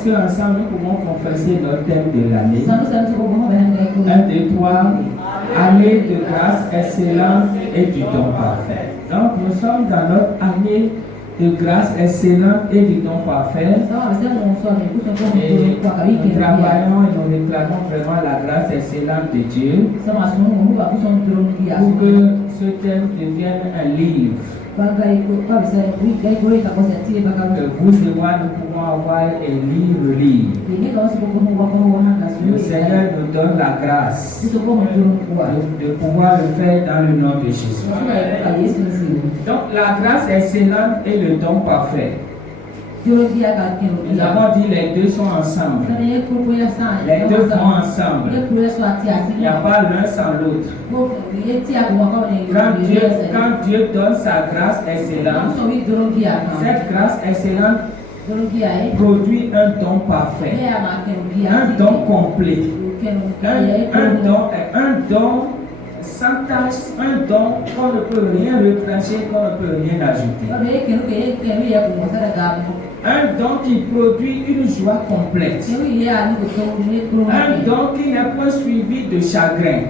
Est-ce qu'ensemble nous pouvons confesser notre thème de l'année? 1, 2, 3. Année de grâce excellente et du don parfait. Donc nous sommes dans notre année de grâce excellente et du don parfait. Et nous travaillons et nous réclamons vraiment la grâce excellente de Dieu pour que ce thème devienne un livre. Que vous et moi nous pouvons avoir un livre. Le Seigneur nous donne la grâce de pouvoir le faire dans le nom de Jésus. Donc la grâce excellente et le don parfait. Nous avons dit les deux sont ensemble. Les deux vont ensemble. Il n'y a pas l'un sans l'autre. Quand Dieu donne sa grâce excellente, cette grâce excellente produit un don parfait, un don complet, un don sans tâche, un don qu'on ne peut rien retrancher, qu'on ne peut rien ajouter. Un don qui produit une joie complète. Un don qui n'est pas suivi de chagrin.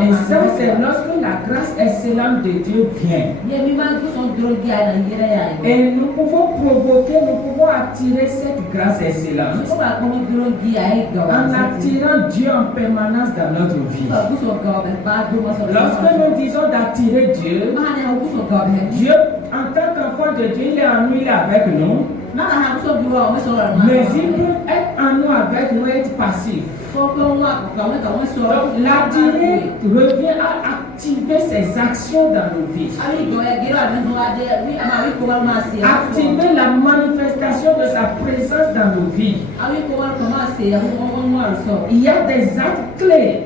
Et ça, c'est lorsque la grâce excellente de Dieu vient. Et nous pouvons provoquer, nous pouvons attirer cette grâce excellente en attirant Dieu en permanence dans notre vie. Lorsque nous disons d'attirer Dieu, Dieu, en tant qu'enfant de Dieu, il est en nous, il est avec nous. Mais il peut être en nous, avec nous, être passif. Donc l'attirer revient à activer ses actions dans nos vies. Activer la manifestation de sa présence dans nos vies. Il y a des actes clés.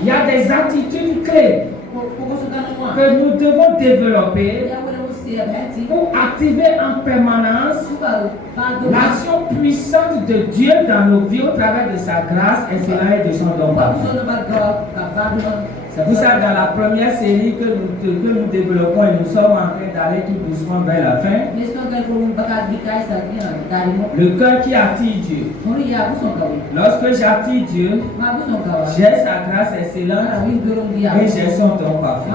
Il y a des attitudes clés que nous devons développer pour activer en permanence l'action puissante de Dieu dans nos vies au travers de sa grâce excellente et de son don parfait. C'est pour ça que dans la première série que nous développons et nous sommes en train d'aller tout doucement vers la fin, le cœur qui attire Dieu. Lorsque j'attire Dieu, j'ai sa grâce excellente et j'ai son don parfait.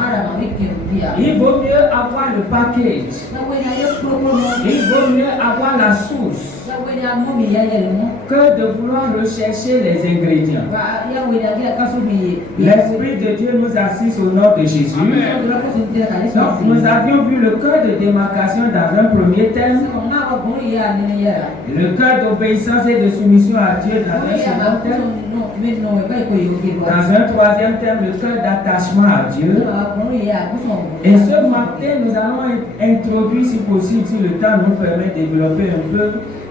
Il vaut mieux avoir le package. Il vaut mieux avoir la source que de vouloir rechercher les ingrédients. L'Esprit de Dieu nous assiste au nom de Jésus. Donc, nous avions vu le cœur de démarcation dans un premier thème, le cœur d'obéissance et de soumission à Dieu dans un second thème, dans un troisième thème, le cœur d'attachement à Dieu. Et ce matin, nous allons introduire, si possible, si le temps nous permet, de développer un peu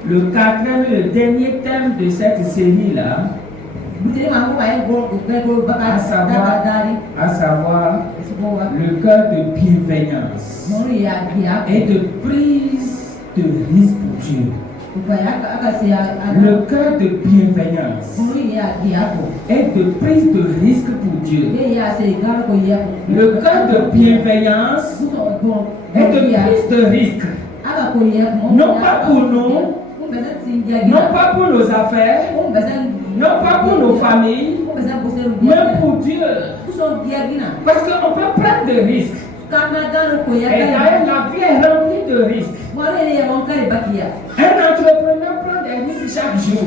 le quatrième et le dernier thème de cette série-là, à savoir le cœur de bienveillance et de prise de risque pour Dieu. Le cœur de bienveillance et de prise de risque pour Dieu. Le cœur de bienveillance et de prise de risque, non pas pour nous, non pas pour nos affaires, non pas pour nos familles, mais pour Dieu. Parce qu'on peut prendre des risques. Et d'ailleurs, la vie est remplie de risques. Un entrepreneur prend des risques chaque jour.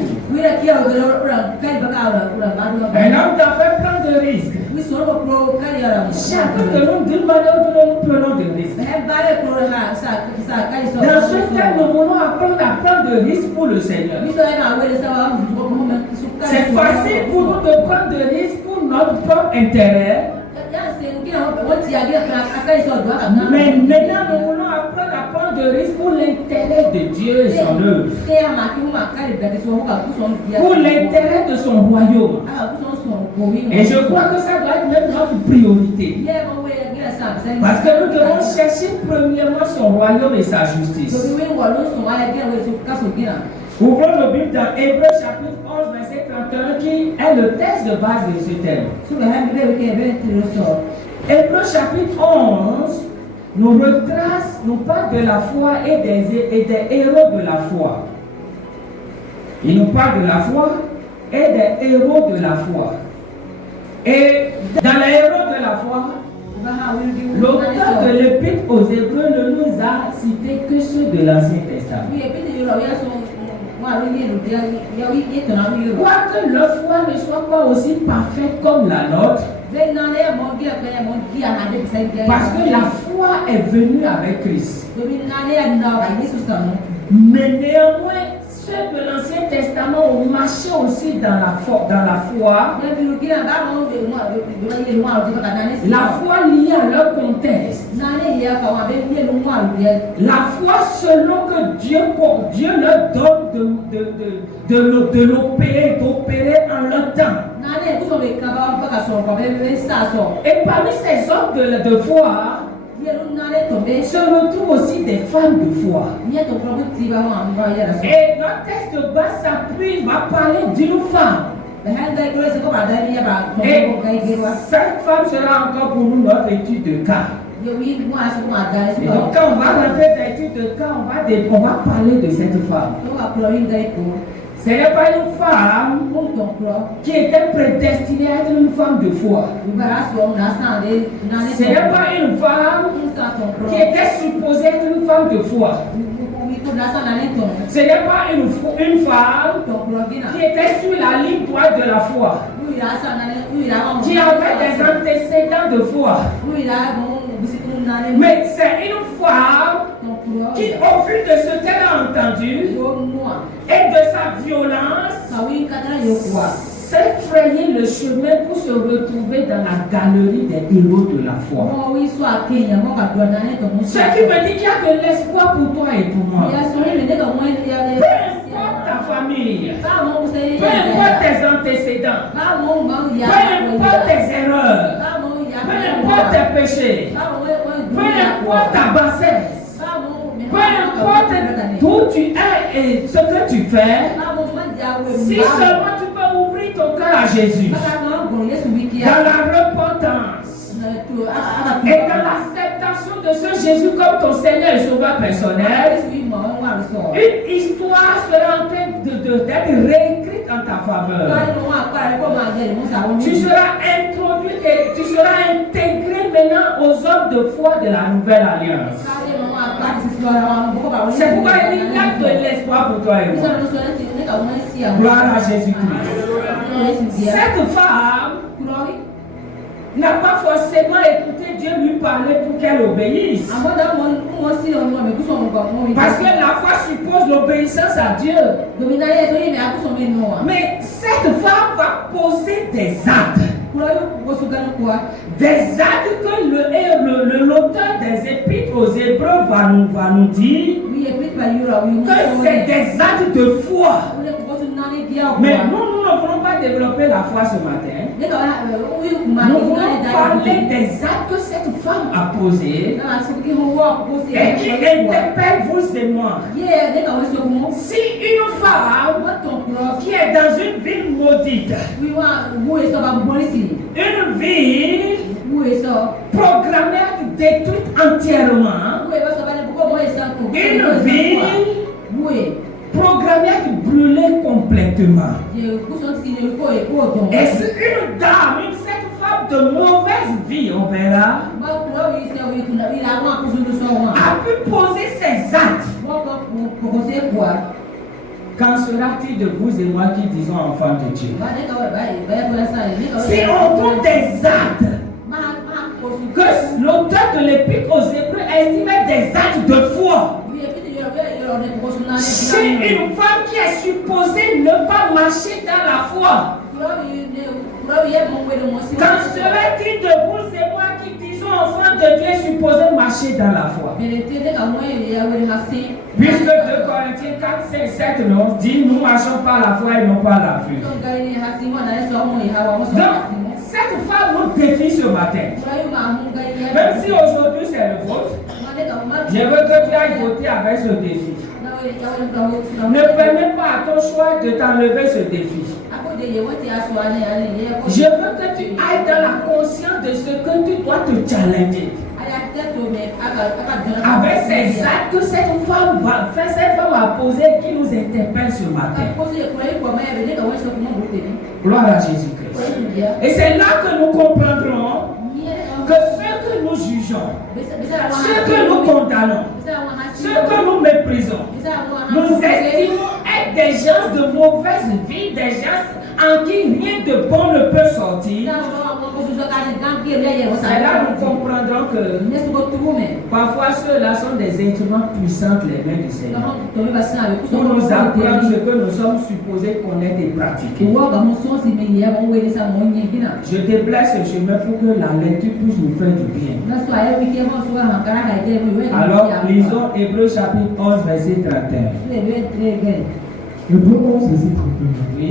Un homme d'affaires prend des risques. Chacun de nous, d'une manière ou d'une autre, nous prenons des risques. Dans ce thème, nous voulons apprendre à prendre des risques pour le Seigneur. C'est facile pour nous de prendre des risques pour notre propre intérêt. Mais maintenant, nous voulons apprendre à prendre des risques pour l'intérêt de Dieu et son œuvre. Pour l'intérêt de son royaume. Et je crois que ça doit être même notre priorité. Parce que nous devons chercher premièrement son royaume et sa justice. Ouvrons nos Bibles dans Hébreux chapitre 11, verset 31, qui est le texte de base de ce thème. Hébreux chapitre 11, nous retrace, nous parle de la foi et des héros de la foi. Il nous parle de la foi et des héros de la foi. Et dans les héros de la foi, l'auteur de l'Épître aux Hébreux ne nous a cité que ceux de l'Ancien Testament. Quoique leur foi ne soit pas aussi parfaite comme la nôtre, parce que la foi est venue avec Christ. Mais néanmoins, ceux de l'Ancien Testament ont marché aussi dans la foi. La foi liée à leur contexte. La foi selon que Dieu leur donne de l'opérer, d'opérer en leur temps. Et parmi ces hommes de foi, se retrouvent aussi des femmes de foi. Et notre texte de base s'appuie, va parler d'une femme. Et cette femme sera encore pour nous notre étude de cas. Et donc quand on va rentrer dans l'étude de cas, on va parler de cette femme. Ce n'est pas une femme qui était prédestinée à être une femme de foi. Ce n'est pas une femme qui était supposée être une femme de foi. Ce n'est pas une femme qui était sur la ligne droite de la foi, qui avait des antécédents de foi. Mais c'est une femme qui, au vu de ce qu'elle a entendu et de sa violence, s'est frayé le chemin pour se retrouver dans la galerie des héros de la foi. Ce qui me dit qu'il y a de l'espoir pour toi et pour moi. Peu importe ta famille, peu importe tes antécédents, peu importe tes erreurs, peu importe tes péchés, peu importe ta bassesse, peu importe d'où tu es et ce que tu fais, si seulement tu peux ouvrir ton cœur à Jésus, dans la repentance et dans l'acceptation de ce Jésus comme ton Seigneur et Sauveur personnel, une histoire sera en train d'être réécrite en ta faveur. Tu seras introduit et tu seras intégré maintenant aux hommes de foi de la nouvelle alliance. C'est pourquoi il y a de l'espoir pour toi et moi. Gloire à Jésus-Christ. Cette femme n'a pas forcément écouté Dieu lui parler pour qu'elle obéisse. Parce que la foi suppose l'obéissance à Dieu. Mais cette femme va poser des actes. Des actes que l'auteur des Épîtres aux Hébreux va nous dire que c'est des actes de foi. Mais nous ne voulons pas développer la foi ce matin. Nous voulons parler des actes que cette femme a posés et qui interpellent vous et moi. Si une femme qui est dans une ville maudite, une ville programmée à être détruite entièrement, une ville programmée à être brûlée complètement. Et c'est une dame, cette femme de mauvaise vie, on verra, a pu poser ses actes. Qu'en sera-t-il de vous et moi qui disons enfants de Dieu? Si on trouve des actes que l'auteur de l'Épître aux Hébreux estimait des actes de foi, chez une femme qui est supposée ne pas marcher dans la foi, qu'en serait-il de vous et moi qui disons enfants de Dieu supposés marcher dans la foi? Puisque 2 Corinthiens 4, 5, 7, 11 dit nous marchons par la foi et non par la vue. Donc, cette femme nous défie ce matin. Même si aujourd'hui c'est le vote, je veux que tu ailles voter avec ce défi. Ne permets pas à ton choix de t'enlever ce défi. Je veux que tu ailles dans la conscience de ce que tu dois te challenger. Avec ces actes, cette femme a posé qui nous interpelle ce matin. Gloire à Jésus-Christ. Et c'est là que nous comprendrons que ce que nous jugeons, ce que nous condamnons, ce que nous méprisons, nous estimons être des gens de mauvaise vie, des gens en qui rien de bon ne peut sortir. C'est là nous comprendrons que parfois ceux-là sont des instruments puissants, les mains du Seigneur, pour nous apprendre ce que nous sommes supposés connaître et pratiquer. Je déplace ce chemin pour que la lecture puisse nous faire du bien. Alors, lisons Hébreux chapitre 11, verset 31. Hébreux 11, verset 31. Oui.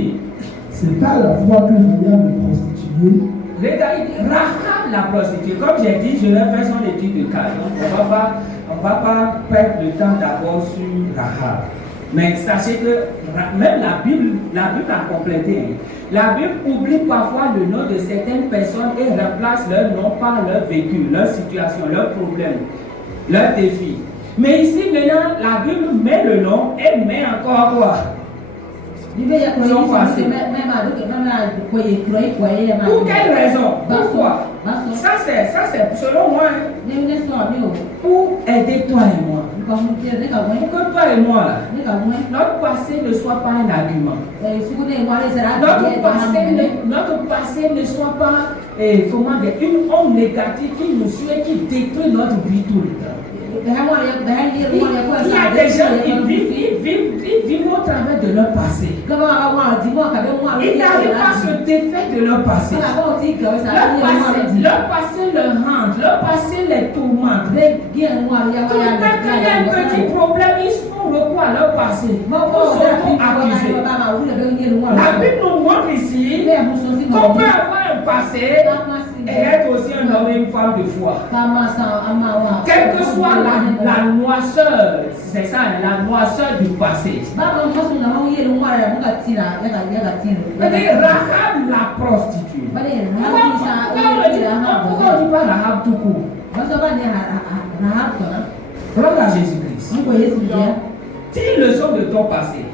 C'est à la fois que Myriam le prostituée. Regardez, Rahab la prostituée. Comme j'ai dit, je vais faire son étude de cas. Donc on ne va pas perdre le temps d'abord sur Rahab. Mais sachez que même la Bible a complété. La Bible oublie parfois le nom de certaines personnes et remplace leur nom par leur vécu, leur situation, leurs problèmes, leurs défis. Mais ici maintenant, la Bible met le nom et met encore quoi? Sont passés. Pour quelle raison? Pourquoi? Ça c'est selon moi pour aider toi et moi. Pour que toi et moi là, notre passé ne soit pas un argument. Notre passé ne soit pas comment dire, une onde négative qui nous suit et qui détruit notre vie tout le temps. Il y a des gens qui vivent au travers de leur passé. Ils n'arrivent pas à se défaire de leur passé. Leur passé leur hante, leur passé les tourmente. Quand il y a un petit problème, ils font recours à leur passé. Ils sont accusés. La Bible nous montre ici qu'on peut avoir un passé et être aussi un homme et une femme de foi. Quelle que soit la noisseur, c'est ça, la noisseur du passé. Rahab la prostituée. Pourquoi on ne dit pas Rahab tout court? Gloire à Jésus-Christ. Tire le leçon de ton passé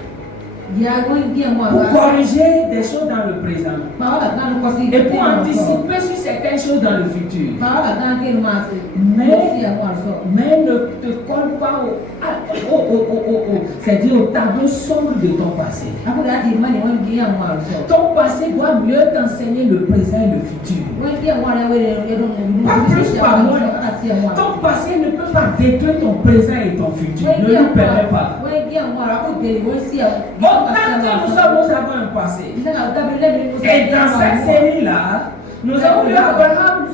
pour corriger des choses dans le présent et pour anticiper sur certaines choses dans le futur. Mais ne te colle pas c'est-à-dire au tableau sombre de ton passé. Ton passé doit mieux t'enseigner le présent et le futur. Pas plus, pas moins. Ton passé ne peut pas détruire ton présent et ton futur. Ne le permets pas. Tant que nous avons un passé. Et dans cette série-là, nous avons vu Abraham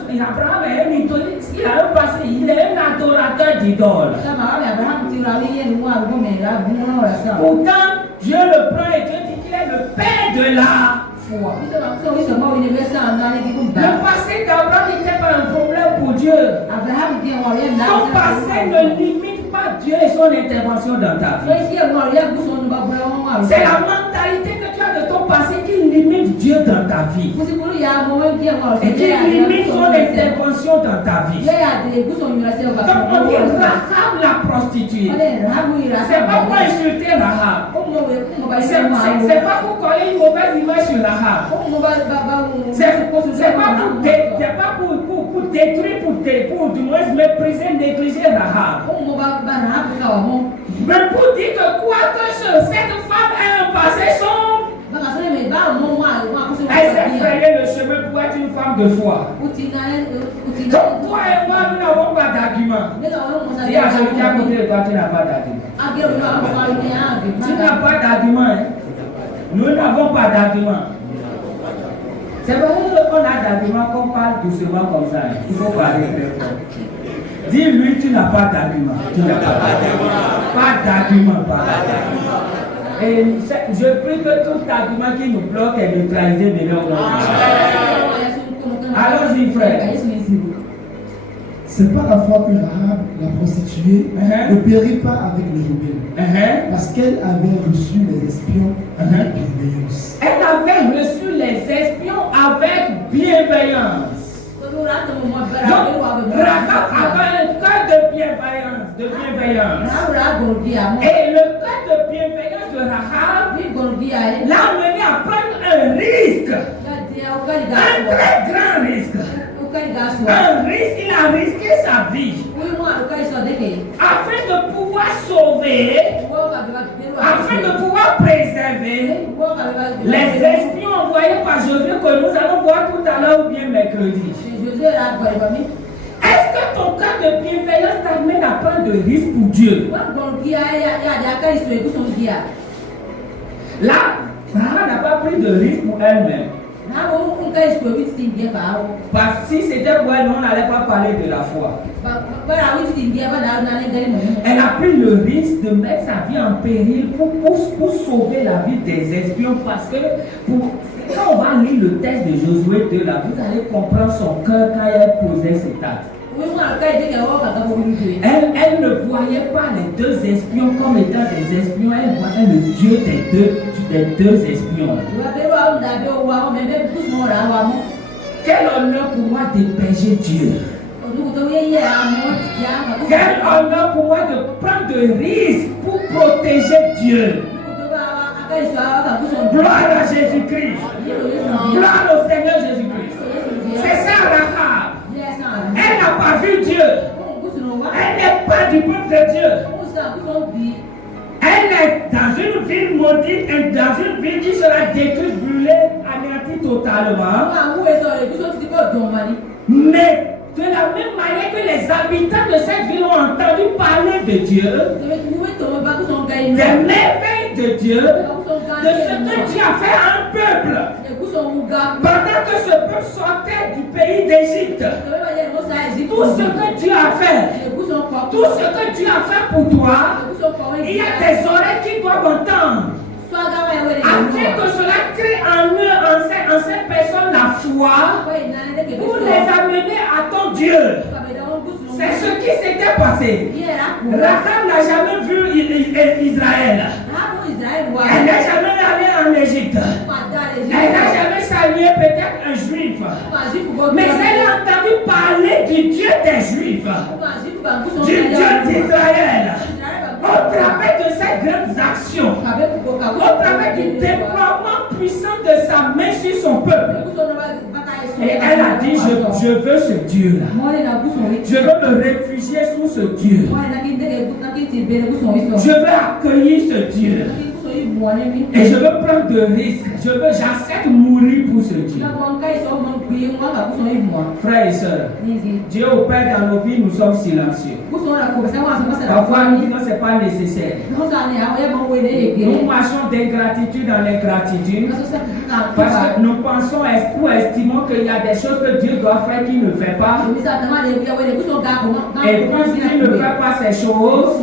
est mythologique, il a un passé, il est un adorateur d'idoles. Pourtant, Dieu le prend et Dieu dit qu'il est le père de la foi. Le passé d'Abraham n'était pas un problème pour Dieu. Ton passé ne limite pas Dieu et son intervention dans ta vie. C'est la mentalité que tu as de ton passé qui limite Dieu dans ta vie. Et qui limite son intervention dans ta vie. Donc on dit Rahab la prostituée. C'est pas pour insulter Rahab. C'est pas pour coller une mauvaise image sur Rahab. C'est pas pour détruire, pour du moins mépriser, négliger Rahab. Mais pour dire que quoi que cette femme a un passé sombre, elle s'est frayé le chemin pour être une femme de foi. Donc toi et moi, nous n'avons pas d'argument. Dis à celui qui est à côté de toi, tu n'as pas d'argument. Tu n'as pas d'argument. Hein? Nous n'avons pas d'argument. C'est vrai qu'on a d'argument qu'on parle doucement comme ça. Hein? Il faut parler très fort. Dis-lui, tu n'as pas d'argument. Tu n'as pas d'argument. Et je prie que tout argument qui nous bloque est neutralisé de leur nom. Allons-y, frère. C'est pas la fois que Rahab, la prostituée, ne périt pas avec les rebelles. Parce qu'elle avait reçu les espions avec bienveillance. Elle avait reçu les espions avec bienveillance. Donc, Rahab avait un cœur de bienveillance. bienveillance. Et le cœur de bienveillance de Rahab l'a amené à prendre un risque. Un très grand risque. Un risque, il a risqué sa vie. Afin de pouvoir sauver, afin de pouvoir préserver les espions envoyés par Josué que nous allons voir tout à l'heure ou bien mercredi. Est-ce que ton cas de bienveillance t'amène à prendre de risques pour Dieu? Là, Sarah n'a pas pris de risque pour elle-même. Parce que si c'était pour elle, on n'allait pas parler de la foi. Elle a pris le risque de mettre sa vie en péril pour sauver la vie des espions. Parce que quand on va lire le texte de Josué 2, là, vous allez comprendre son cœur quand elle posait cet acte. Elle ne voyait pas les deux espions comme étant des espions, elle voyait le Dieu des deux espions. Quel honneur pour moi d'héberger Dieu. Quel honneur pour moi de prendre de risques pour protéger Dieu. Gloire à Jésus-Christ. Gloire au Seigneur Jésus-Christ. C'est ça Rahab. Elle n'a pas vu Dieu. Elle n'est pas du peuple de Dieu. Elle est dans une ville maudite et dans une ville qui sera détruite, brûlée, anéantie totalement. Mais de la même manière que les habitants de cette ville ont entendu parler de Dieu, des merveilles de Dieu, de ce que Dieu a fait à un peuple, pendant que ce peuple sortait du pays d'Égypte, tout ce que Dieu a fait, tout ce que Dieu a fait pour toi, il y a des oreilles qui doivent entendre. Afin que cela crée en eux, en cette personne, la foi pour les amener à ton Dieu. C'est ce qui s'était passé. Rahab n'a jamais vu Israël. Elle n'a jamais allé en Égypte. Elle n'a jamais salué peut-être un juif. Mais elle a entendu parler du Dieu des Juifs, du Dieu d'Israël. Au travers de ces grandes actions, au travers du déploiement puissant de sa main sur son peuple. Et elle a dit, je veux ce Dieu-là. Je veux me réfugier sous ce Dieu. Je veux accueillir ce Dieu. Et je veux prendre de risques. J'accepte mourir pour ce Dieu. Frères et sœurs, Dieu opère dans nos vies, nous sommes silencieux. Parfois nous disons que ce n'est pas nécessaire. Nous marchons d'ingratitude en ingratitude. Parce que nous pensons ou estimons qu'il y a des choses que Dieu doit faire qu'il ne fait pas. Et puis s'il ne fait pas ces choses,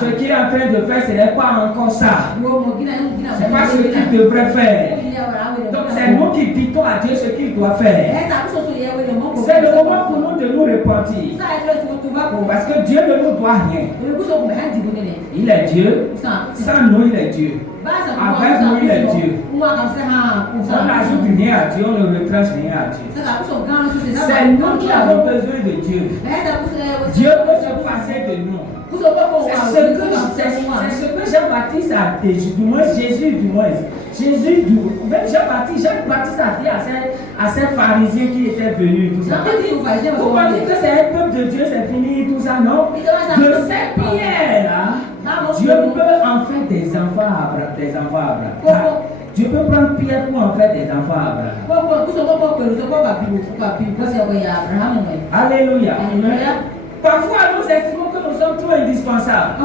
ce qu'il est en train de faire, ce n'est pas encore ça. Ce n'est pas ce qu'il devrait faire. Donc c'est nous qui dictons à Dieu ce qu'il doit faire. C'est le moment pour nous de nous repentir. Parce que Dieu ne nous doit rien. Il est Dieu. Sans nous, il est Dieu. Avec nous, il est Dieu. On n'ajoute rien à Dieu, on ne retranche rien à Dieu. C'est nous qui avons besoin de Dieu. Dieu peut se passer de nous. C'est ce que Jean-Baptiste a dit, du moins Jésus, même Jean-Baptiste a dit à ces pharisiens qui étaient venus, tout ça. Vous pensez que c'est un peuple de Dieu, c'est fini, tout ça, non? De cette pierre-là, Dieu peut en faire des enfants à Abraham. Dieu peut prendre Pierre pour en faire des enfants à Abraham. Alléluia. Parfois, nous estimons que nous sommes trop indispensables.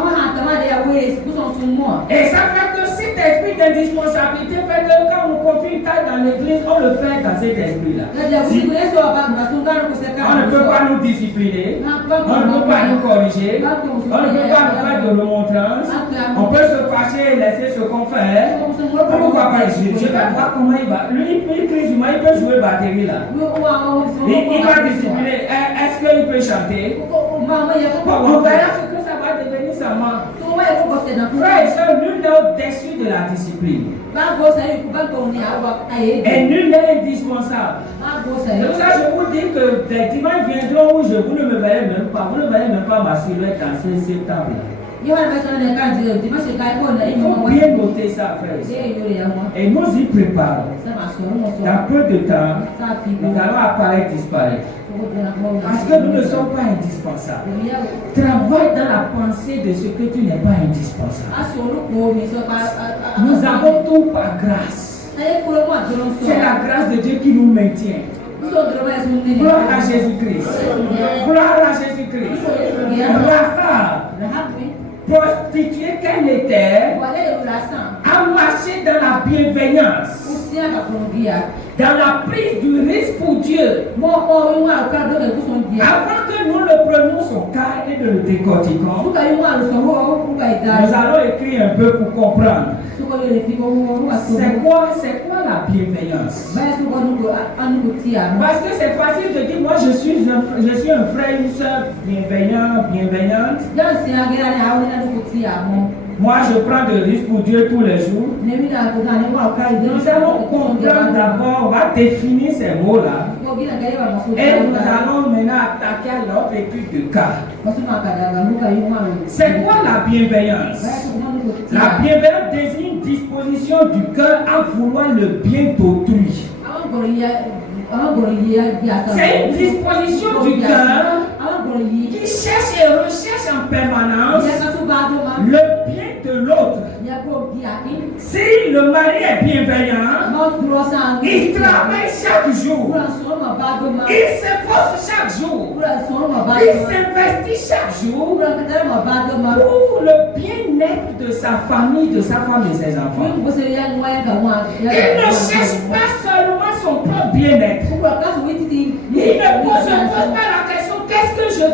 Et ça fait que cet esprit d'indispensabilité fait que quand on confie une tâche dans l'église, on le fait dans cet esprit-là. On ne peut pas nous discipliner, on ne peut pas nous corriger, on ne peut pas nous faire de remontrance, on peut se fâcher et laisser ce qu'on fait. Pourquoi pas ici? Je vais voir comment il va. Lui, il peut jouer batterie là. Il va discipliner. Est-ce qu'il peut chanter? On verra ce que ça va devenir seulement. Frère et soeur, nul n'est au-dessus de la discipline. Et nul n'est indispensable. C'est pour ça que je vous dis que des dimanches viendront où vous ne me verrez même pas. Vous ne verrez même pas ma silhouette dans ce table-là. Il faut bien noter ça, frère. Et nous y préparons. Dans peu de temps, nous allons apparaître, disparaître. Parce que nous ne sommes pas indispensables. Travaille dans la pensée de ce que tu n'es pas indispensable. Nous avons tout par grâce. C'est la grâce de Dieu qui nous maintient. Gloire à Jésus-Christ. Gloire à Jésus-Christ. Rahab, prostituée qu'elle était, a marché dans la bienveillance, dans la prise du risque pour Dieu. Avant que nous le prenions son cas et de le décortiquons, nous allons écrire un peu pour comprendre. C'est quoi la bienveillance? Parce que c'est facile de dire, moi je suis un frère, une soeur bienveillante. Moi je prends des risques pour Dieu tous les jours. Nous allons comprendre d'abord, on va définir ces mots-là. Et nous allons maintenant attaquer à l'autre étude de cas. C'est quoi la bienveillance? La bienveillance désigne une disposition du cœur à vouloir le bien d'autrui. C'est une disposition du cœur qui cherche et recherche en permanence le bien de l'autre. Si le mari est bienveillant, il travaille chaque jour, il s'efforce chaque jour, il s'investit chaque jour pour le bien-être de sa famille, de sa femme et ses enfants. Il ne cherche pas seulement son propre bien-être. Il ne pose pas la question qu'est-ce que je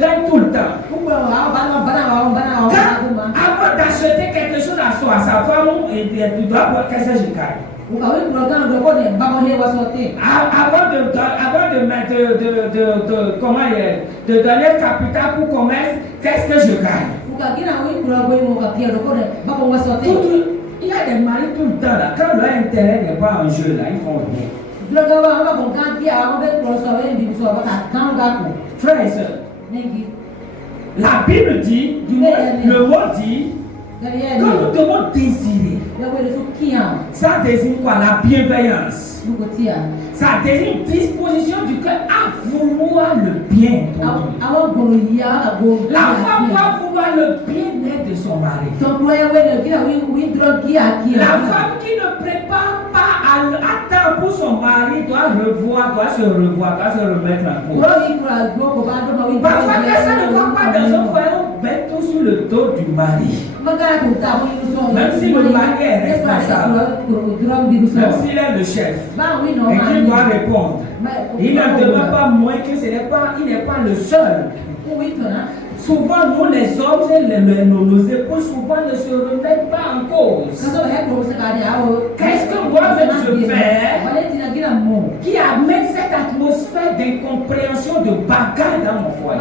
gagne tout le temps. Avant d'acheter quelque chose à sa femme, tu dois voir qu'est-ce que je gagne. Avant de donner le capital pour commerce, qu'est-ce que je gagne? Il y a des maris tout le temps là, quand leur intérêt n'est pas en jeu là, ils font rien. Frères et sœurs, la Bible dit, le mot dit, que nous devons désirer. Ça désigne quoi? La bienveillance. Ça désigne une disposition du cœur à vouloir le bien. La femme doit vouloir le bien-être de son mari. La femme qui ne prépare pas à temps pour son mari doit se remettre en cause. Parfois, quand ça ne va pas dans un foyer, on met tout sur le dos du mari. Même si le mari est responsable, même s'il est le chef, et qu'il doit répondre, il n'en demeure pas moins que il n'est pas le seul. Souvent, nous les hommes, nos épouses, souvent ne se remettent pas en cause. Qu'est-ce que moi-même je fais qui amène cette atmosphère d'incompréhension, de bagarre dans mon foyer?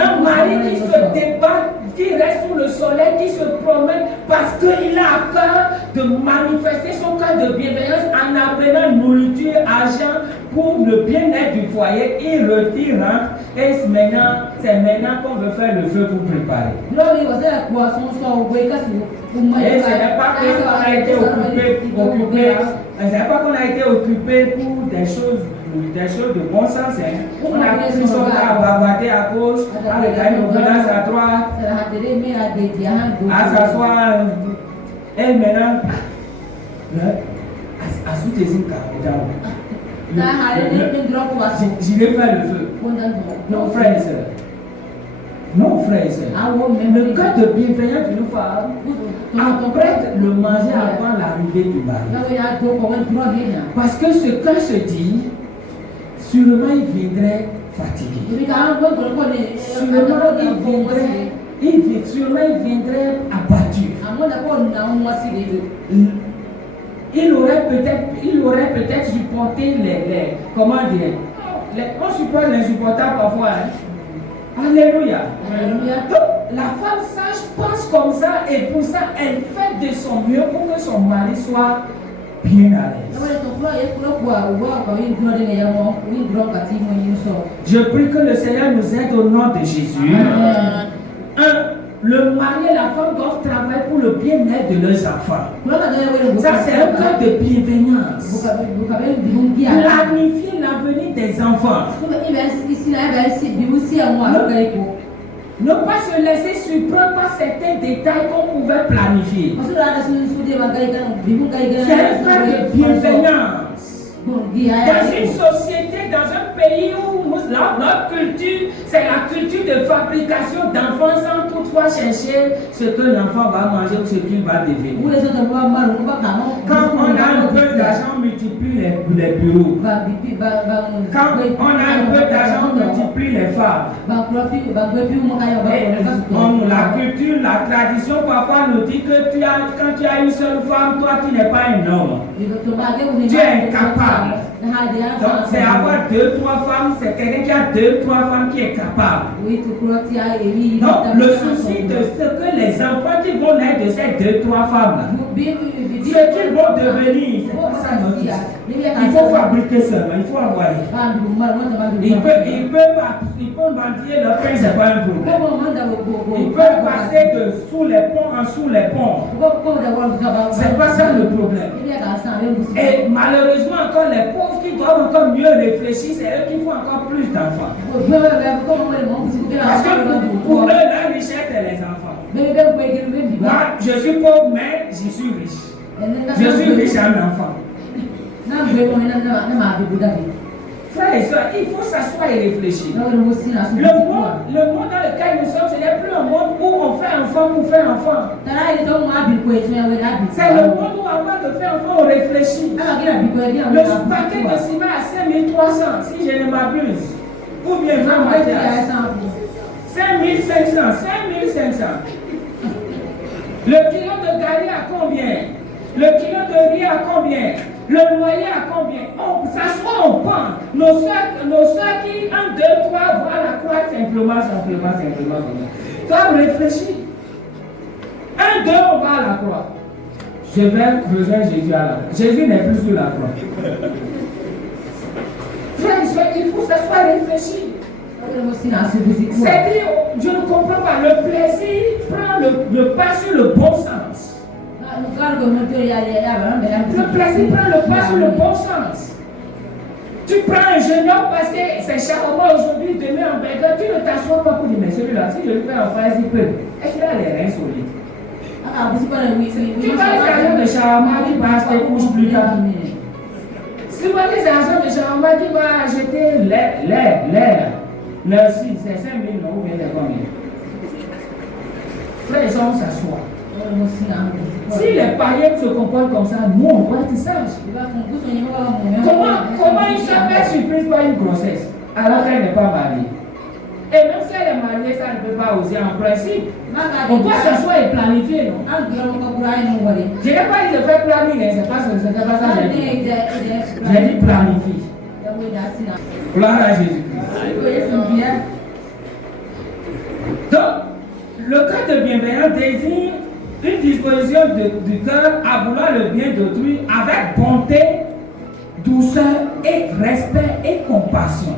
Un mari qui se débat, qui reste sous le soleil, qui se promène parce qu'il a à cœur de manifester son cœur de bienveillance en amenant nourriture, argent pour le bien-être du foyer, il rentre et c'est maintenant qu'on veut faire le feu pour préparer. Et ce n'est pas qu'on a été occupé pour des choses de bon sens. Hein. On a pris son temps à bavarder à gauche, à regarder nos menaces à droite, à s'asseoir. Et maintenant, à soutenir je vais faire le feu. Non, frères et sœurs. Non, frères et sœurs. Le cœur de bienveillance de nos femmes apprête le manger avant l'arrivée du mari. Parce que ce cœur se dit, sûrement il viendrait fatigué. Sûrement il viendrait abattu. Il aurait peut-être supporté comment dire, on supporte l'insupportable parfois. Hein? Alléluia. Donc, la femme sage pense comme ça et pour ça, elle fait de son mieux pour que son mari soit bien à l'aise. Je prie que le Seigneur nous aide au nom de Jésus. Le mari et la femme doivent travailler pour le bien-être de leurs enfants. Ça, c'est un cas de bienveillance. Planifier l'avenir des enfants. Ne pas se laisser surprendre par certains détails qu'on pouvait planifier. C'est un cas de bienveillance. Dans une société, dans un pays où notre culture, c'est la culture de fabrication d'enfants sans toutefois chercher ce que l'enfant va manger ou ce qu'il va devenir. Quand on a un peu d'argent, on multiplie les bureaux. Quand on a un peu d'argent, on multiplie les femmes. La culture, la tradition, parfois nous dit que quand tu as une seule femme, toi tu n'es pas un homme. Tu es incapable. Donc c'est avoir 2-3 femmes, c'est quelqu'un qui a 2-3 femmes qui est capable. Donc le souci de ce que les enfants qui vont naître de ces 2-3 femmes-là, ce qu'ils vont devenir, c'est pas ça notre souci. Il faut fabriquer seulement, il faut envoyer. Ils peuvent mendier leur pain, c'est pas un problème. Ils peuvent passer de sous les ponts en sous les ponts. C'est pas ça le problème. Et malheureusement encore les pauvres qui doivent encore mieux réfléchir, c'est eux qui font encore plus d'enfants. Parce que pour eux, la richesse, c'est les enfants. Moi, je suis pauvre, mais je suis riche. Je suis riche en enfants. Frères et soeurs, il faut s'asseoir et réfléchir. Le monde dans lequel nous sommes, ce n'est plus un monde où on fait enfant pour faire enfant. C'est le monde où avant de faire enfant, on réfléchit. Le paquet de ciment à 5300, si je ne m'abuse. Ou bien 5500, 5500. Le kilo de gari à combien? Le kilo de riz à combien? Le loyer à combien? On s'assoit, on pend. Nos soeurs qui, 1, 2, 3, voient la croix simplement. Quand réfléchir. 1, 2, on va à la croix. Je vais rejoindre Jésus à la croix. Jésus n'est plus sur la croix. Frère et soeur, il faut s'asseoir et réfléchir. C'est-à-dire, je ne comprends pas. Le plaisir prend le pas sur le bon sens. Le plaisir prend le pas sur le bon sens. Tu prends un jeune homme parce que c'est charmant aujourd'hui, demain en bagarre, tu ne t'assois pas pour dire, mais celui-là, si je lui fais en face, il peut. Est-ce qu'il a les reins solides? Tu vois les agents de charmant qui vont acheter couche plus tard. Si tu vois les agents de charmant qui vont acheter l'air. Merci, c'est 5 000 non, ou bien c'est combien? Frère et soeurs, on s'assoit. Si les païens se comportent comme ça, nous on va être sages. Comment ils se fait surprise par une grossesse alors qu'elle n'est pas mariée? Et même si elle est mariée, ça ne peut pas oser en principe. On doit s'asseoir et planifier, non? Je n'ai pas dit de faire planifier, c'est pas ça que j'ai dit. J'ai dit planifier. Gloire à Jésus-Christ. Donc, le cas de bienveillance désigne une disposition du cœur à vouloir le bien d'autrui avec bonté, douceur et respect et compassion.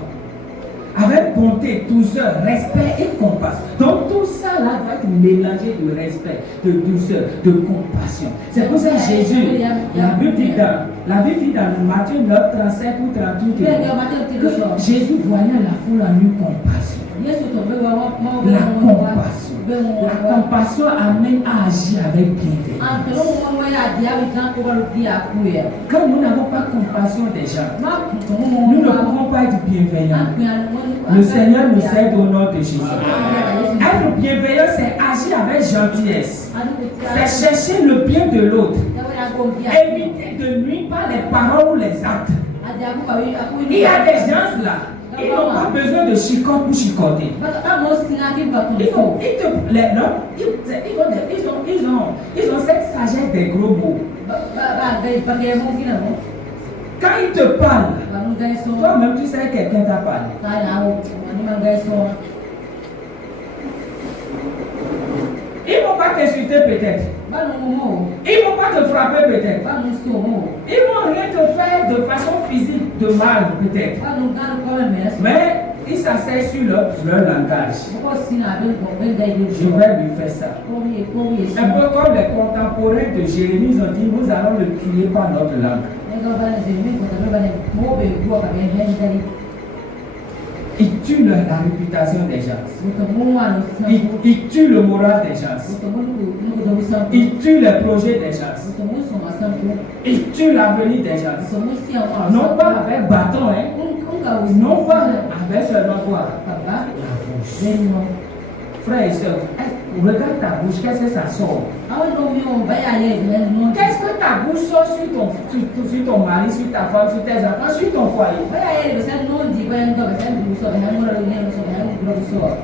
Avec bonté, douceur, respect et compassion. Donc tout ça là va être mélangé de respect, de douceur, de compassion. C'est pour ça que Jésus, la Bible dit dans Matthieu 9, 37 ou 38, que Jésus voyait la foule en une compassion. La compassion amène à agir avec bienveillance. Quand nous n'avons pas compassion des gens, nous ne pouvons pas être bienveillants. Le Seigneur nous aide au nom de Jésus. Être bienveillant, c'est agir avec gentillesse. C'est chercher le bien de l'autre. Éviter de nuire par les paroles ou les actes. Il y a des gens là. Ils n'ont pas besoin de chicote pour chicoter. Ils ont cette sagesse des gros mots. Quand ils te parlent, toi-même tu sais que quelqu'un t'a parlé. Ils ne vont pas t'insulter t'insulter peut-être. Ils ne vont pas te frapper peut-être. Ils ne vont rien te faire de façon physique, de mal peut-être. Mais ils s'asseyent sur leur langage. Je vais lui faire ça. Un peu comme les contemporains de Jérémie, ils ont dit, nous allons le tuer par notre langue. Ils tuent la réputation des gens. Ils tuent le moral des gens. Ils tuent les projets des gens. Ils tuent l'avenir des gens. Non pas avec bâton, non pas avec seulement quoi. Frère et soeur, regarde ta bouche, qu'est-ce que ça sort? Qu'est-ce que ta bouche sort sur ton mari, sur ta femme, sur tes enfants, sur ton foyer?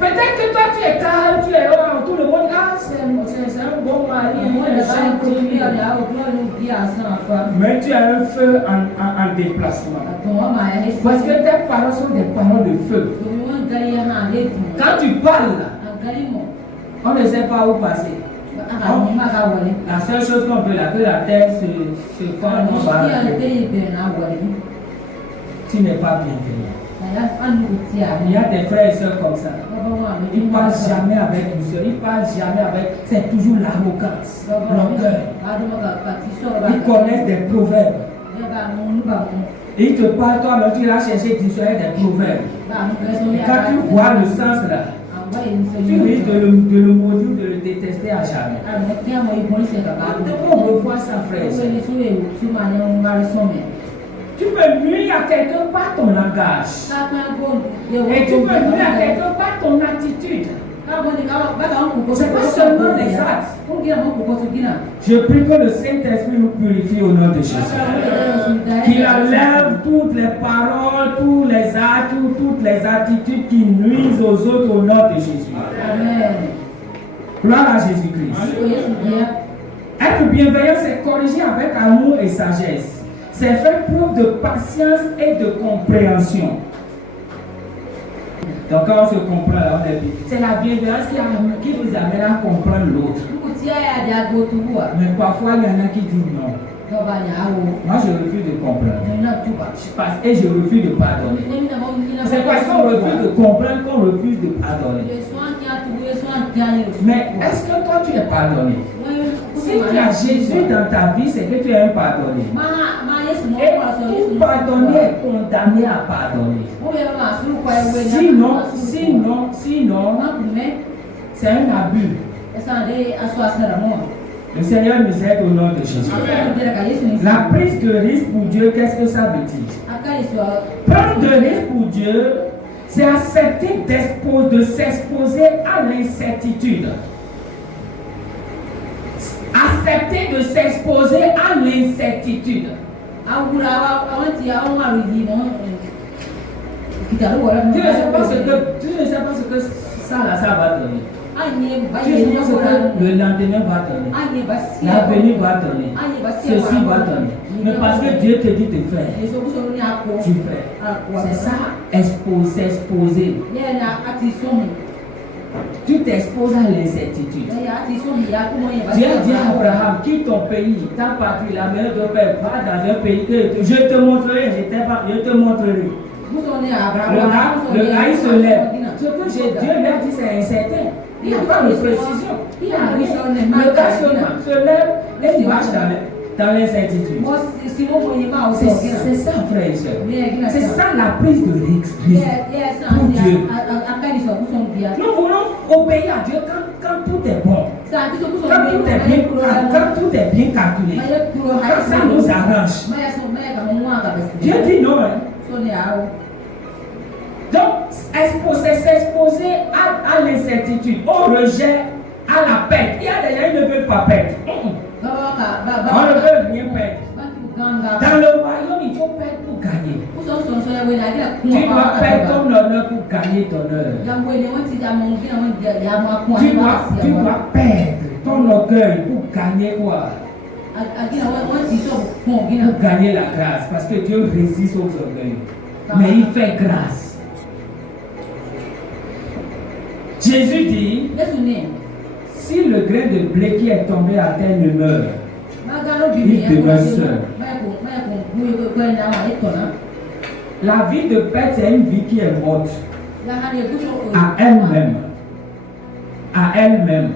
Peut-être que toi tu es calme, tu es là, tout le monde, c'est un bon mari, mais tu as un feu en déplacement. Parce que tes paroles sont des paroles de feu. Quand tu parles là, on ne sait pas où passer. La seule chose qu'on peut là, que la terre se forme, tu n'es pas bienveillant. Il y a des frères et sœurs comme ça. Ils ne parlent jamais avec douceur, ils ne parlent jamais avec. C'est toujours l'arrogance, l'orgueil. Ils connaissent des proverbes. Et ils te parlent, toi-même, tu vas chercher du soleil des proverbes. Et quand tu vois le sens là, tu risques de le maudire, de le détester à jamais. On revoit ça, frère. Tu peux nuire à quelqu'un par ton langage. Et tu peux nuire à quelqu'un par ton attitude. C'est pas seulement les actes. Je prie que le Saint-Esprit nous purifie au nom de Jésus. Qu'il enlève toutes les paroles, tous les actes, toutes les attitudes qui nuisent aux autres au nom de Jésus. Amen. Gloire à Jésus-Christ. Être bienveillant, c'est corriger avec amour et sagesse. C'est faire preuve de patience et de compréhension. Donc quand on se comprend là, on est bien. C'est la bienveillance qui nous amène à comprendre l'autre. Mais parfois il y en a qui disent non. Moi je refuse de comprendre. Et je refuse de pardonner. C'est parce qu'on refuse de comprendre qu'on refuse de pardonner. Mais est-ce que toi tu es pardonné? Si tu as Jésus dans ta vie, c'est que tu es un pardonné. Et tout pardonner est condamné à pardonner. Sinon, c'est un abus. Le Seigneur nous aide au nom de Jésus. La prise de risque pour Dieu, qu'est-ce que ça veut dire? Prendre de risque pour Dieu, c'est accepter de s'exposer à l'incertitude. Accepter de s'exposer à l'incertitude. Dieu ne sait pas ce que ça va donner. Dieu ne sait pas ce que le lendemain va donner. L'avenir va donner. Ceci va donner. Mais parce que Dieu te dit de faire, tu fais. C'est ça, s'exposer. Tu t'exposes à l'incertitude. Dieu a dit à Abraham, quitte ton pays, ta patrie, la maison de ton père, va dans un pays que je te montrerai, je te montrerai. Le gars il se lève. Ce que Dieu lui a dit, c'est incertain. Il n'y a pas de précision. Le gars se lève et il marche dans l'incertitude. C'est ça, frère et soeur. C'est ça la prise de risque pour Dieu. Nous voulons obéir à Dieu quand tout est bon. Quand tout est bien calculé. Quand ça nous arrange. Dieu dit non. Donc, s'exposer à l'incertitude, au rejet, à la perte. Il y a des gens qui ne veulent pas perdre. On ne veut rien perdre. Dans le royaume, il faut perdre pour gagner. Tu dois perdre ton honneur pour gagner ton honneur. Tu dois perdre ton orgueil pour gagner quoi? Pour gagner la grâce. Parce que Dieu résiste aux orgueils. Mais il fait grâce. Jésus dit, Si le grain de blé qui est tombé à terre ne meurt, il demeure seul. La vie de père, c'est une vie qui est morte à elle-même. À elle-même,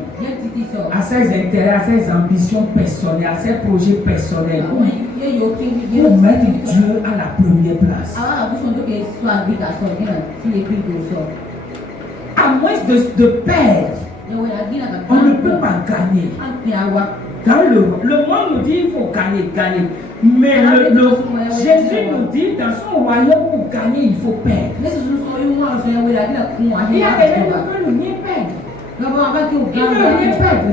à ses intérêts, à ses ambitions personnelles, à ses projets personnels. Pour mettre Dieu à la première place. À moins de perdre, on ne peut pas gagner. Dans le monde nous dit qu'il faut gagner. Mais Jésus nous dit dans son royaume, pour gagner, il faut perdre. Il y a des gens qui veulent rien perdre. Il ne veut rien perdre.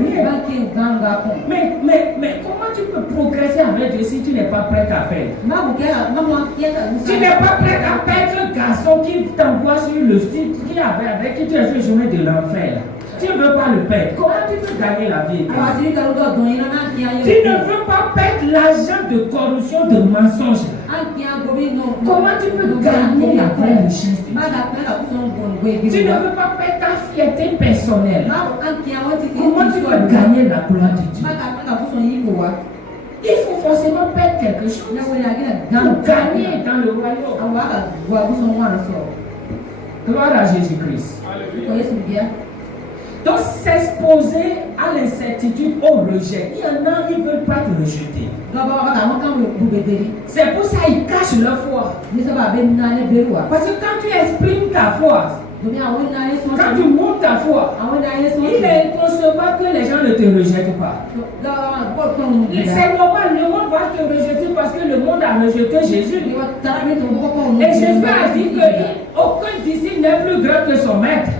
Mais comment tu peux progresser avec Dieu si tu n'es pas prêt à perdre? Tu n'es pas prêt à perdre un garçon qui t'envoie sur le site avec qui tu as fait une journée de l'enfer. Tu ne veux pas le perdre. Comment tu peux gagner la vie? Tu ne veux pas perdre l'argent de corruption, de mensonge. Comment tu peux gagner la vraie richesse? Tu ne veux pas perdre ta fierté personnelle. Comment tu peux gagner la gloire de Dieu? Il faut forcément perdre quelque chose pour gagner dans le royaume. Gloire à Jésus-Christ. Donc s'exposer à l'incertitude, au rejet. Il y en a qui ne veulent pas te rejeter. C'est pour ça qu'ils cachent leur foi. Parce que quand tu exprimes ta foi, quand tu montres ta foi, il est inconcevable que les gens ne te rejettent pas. C'est normal, le monde va te rejeter parce que le monde a rejeté Jésus. Et Jésus a dit qu'aucun disciple n'est plus grand que son maître.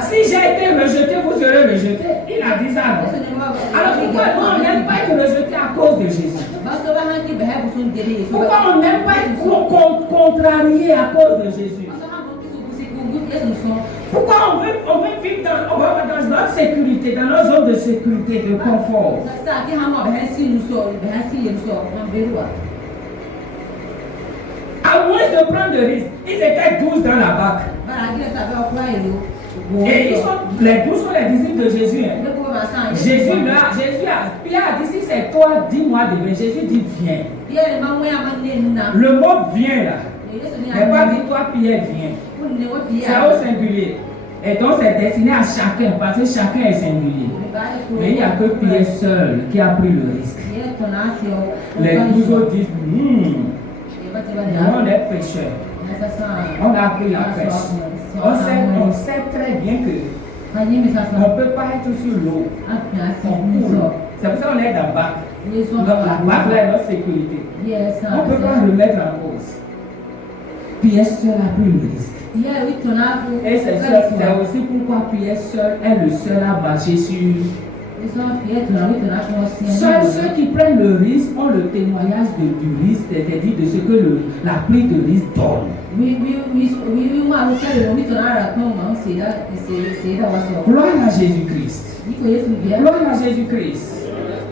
Si j'ai été rejeté, vous serez rejeté. Il a dit ça. Alors pourquoi on n'aime pas être rejeté à cause de Jésus? Pourquoi on n'aime pas être contrarié à cause de Jésus? Pourquoi on veut vivre dans notre sécurité, dans nos zones de sécurité, de confort? À moins de prendre de risques, ils étaient 12 dans la barque. Et les 12 sont les disciples de Jésus. Pierre a dit, si c'est toi, dis-moi de venir. Jésus dit, viens. Le mot vient là. Mais pas dit toi, Pierre, viens. C'est au singulier. Et donc c'est destiné à chacun, parce que chacun est singulier. Mais il n'y a que Pierre seul qui a pris le risque. Les 12 autres disent, nous on est pécheurs. On a pris la pêche. On sait très bien que on ne peut pas être sur l'eau. C'est pour ça qu'on est dans la barque. Donc la barque là est notre sécurité. On ne peut pas remettre en cause. Pierre seul a pris le risque. Et c'est aussi pourquoi Pierre seul est le seul à marcher sur. Seuls ceux qui prennent le risque ont le témoignage du risque, c'est-à-dire de ce que la prise de risque donne. Gloire à Jésus-Christ. Gloire à Jésus-Christ.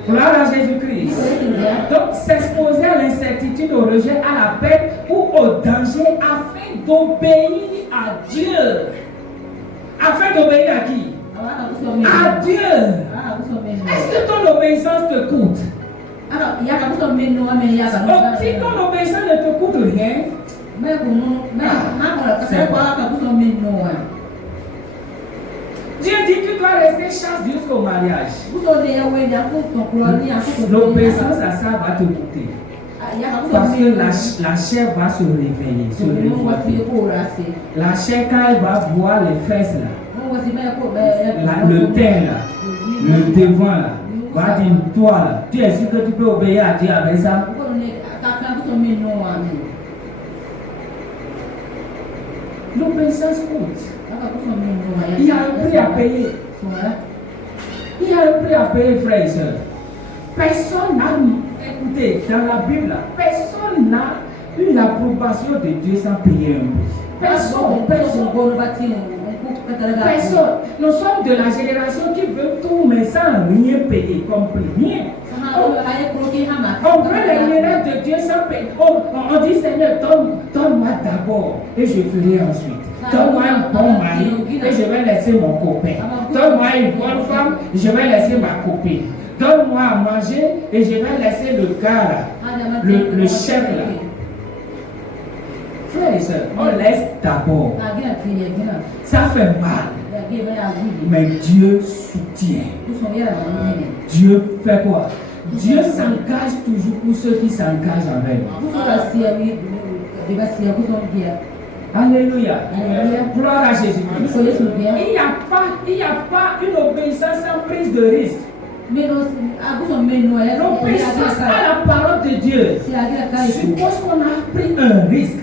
Gloire à Jésus-Christ. Donc s'exposer à l'incertitude, au rejet, à la perte ou au danger afin d'obéir à Dieu. Afin d'obéir à qui? À Dieu. Est-ce que ton obéissance te coûte? Si ton obéissance ne te coûte rien, Dieu dit que tu dois rester chaste jusqu'au mariage. L'obéissance à ça va te coûter. Parce que la chair va se réveiller. La chair, quand elle va voir les fesses là, le teint là, le devant là, va dire toi là, tu es sûr que tu peux obéir à Dieu avec ça? L'obéissance coûte. Il y a un prix à payer. Il y a un prix à payer, frères et sœurs. Personne n'a, écoutez, dans la Bible, personne n'a eu l'approbation de Dieu sans payer un prix. Personne. Nous sommes de la génération qui veut tout, mais sans rien payer, comme prix. Rien. On veut les miracles de Dieu sans payer. On dit, Seigneur, donne-moi d'abord et je ferai ensuite. Donne-moi un bon mari et je vais laisser mon copain. Donne-moi une bonne femme, je vais laisser ma copine. Donne-moi à manger et je vais laisser le gars là, le chef là. Frères et sœurs, on laisse d'abord. Ça fait mal. Mais Dieu soutient. Dieu fait quoi? Dieu s'engage toujours pour ceux qui s'engagent avec lui. Alléluia. Gloire à Jésus. Il n'y a pas une obéissance sans prise de risque. L'obéissance à la parole de Dieu suppose qu'on a pris un risque.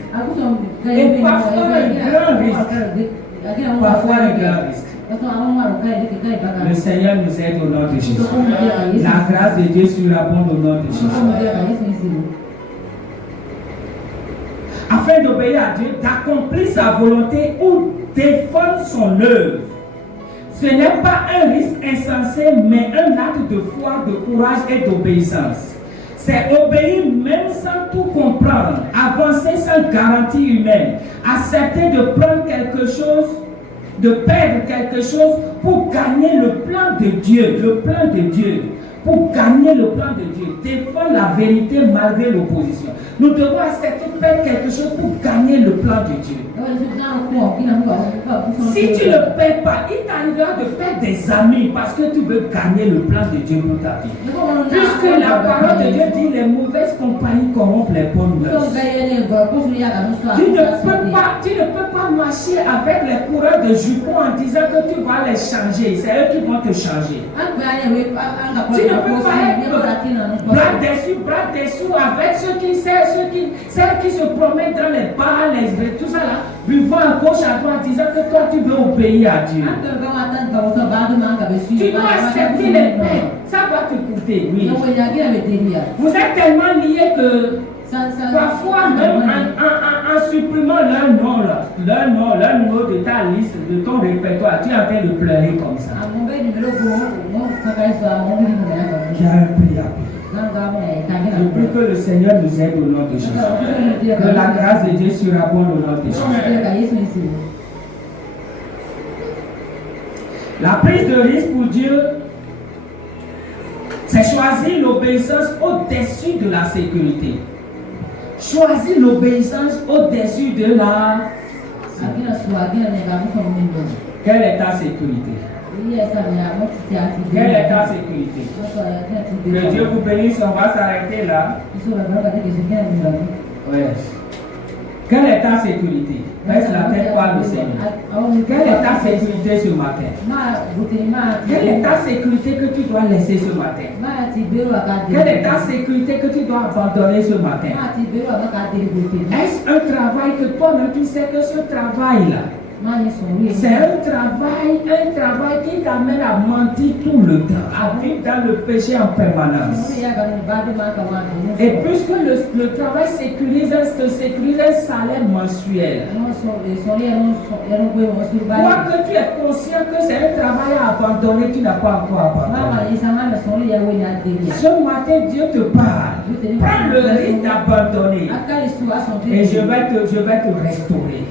Et parfois un grand risque. Parfois un grand risque. Le Seigneur nous aide au nom de Jésus. La grâce de Dieu surabonde au nom de Jésus. Afin d'obéir à Dieu, d'accomplir sa volonté ou défendre son œuvre. Ce n'est pas un risque insensé, mais un acte de foi, de courage et d'obéissance. C'est obéir même sans tout comprendre, avancer sans garantie humaine, accepter de prendre quelque chose, de perdre quelque chose pour gagner le plan de Dieu, pour gagner le plan de Dieu, défendre la vérité malgré l'opposition. Nous devons accepter de perdre quelque chose pour gagner le plan de Dieu. Si tu ne paies pas, il t'arrivera de perdre des amis parce que tu veux gagner le plan de Dieu pour ta vie. Puisque la parole de Dieu dit les mauvaises compagnies corrompent les bonnes mœurs. Tu ne peux pas marcher avec les coureurs de jupons en disant que tu vas les changer. C'est eux qui vont te changer. Tu ne peux pas être bras dessus avec celles qui se promènent dans les bars, tout ça là, buvant à gauche à droite, disant que toi tu veux obéir à Dieu. Tu dois accepter les peines, ça va te coûter. Oui. Vous êtes tellement liés que parfois même en supprimant leur numéro de ta liste, de ton répertoire, tu es en train de pleurer comme ça. Il y a un prix à payer. Je prie que le Seigneur nous aide au nom de Jésus. Que la grâce de Dieu surabonde au nom de Jésus. La prise de risque pour Dieu, c'est choisir l'obéissance au-dessus de la sécurité. Choisir l'obéissance au-dessus de la sécurité. Quelle est ta sécurité? Quelle est ta sécurité? Que Dieu vous bénisse, on va s'arrêter là. Ouais. Quelle est ta sécurité? Baisse la tête par le Seigneur. Quelle est ta sécurité ce matin? Quelle est ta sécurité que tu dois laisser ce matin? Quelle est ta sécurité que tu dois abandonner ce matin? Est-ce un travail que toi-même tu sais que ce travail-là, c'est un travail qui t'amène à mentir tout le temps, à vivre dans le péché en permanence. Et puisque le travail sécurise un salaire mensuel, toi que tu es conscient que c'est un travail à abandonner, tu n'as pas encore abandonné. Ce matin, Dieu te parle. Prends le risque d'abandonner. Et je vais te restaurer.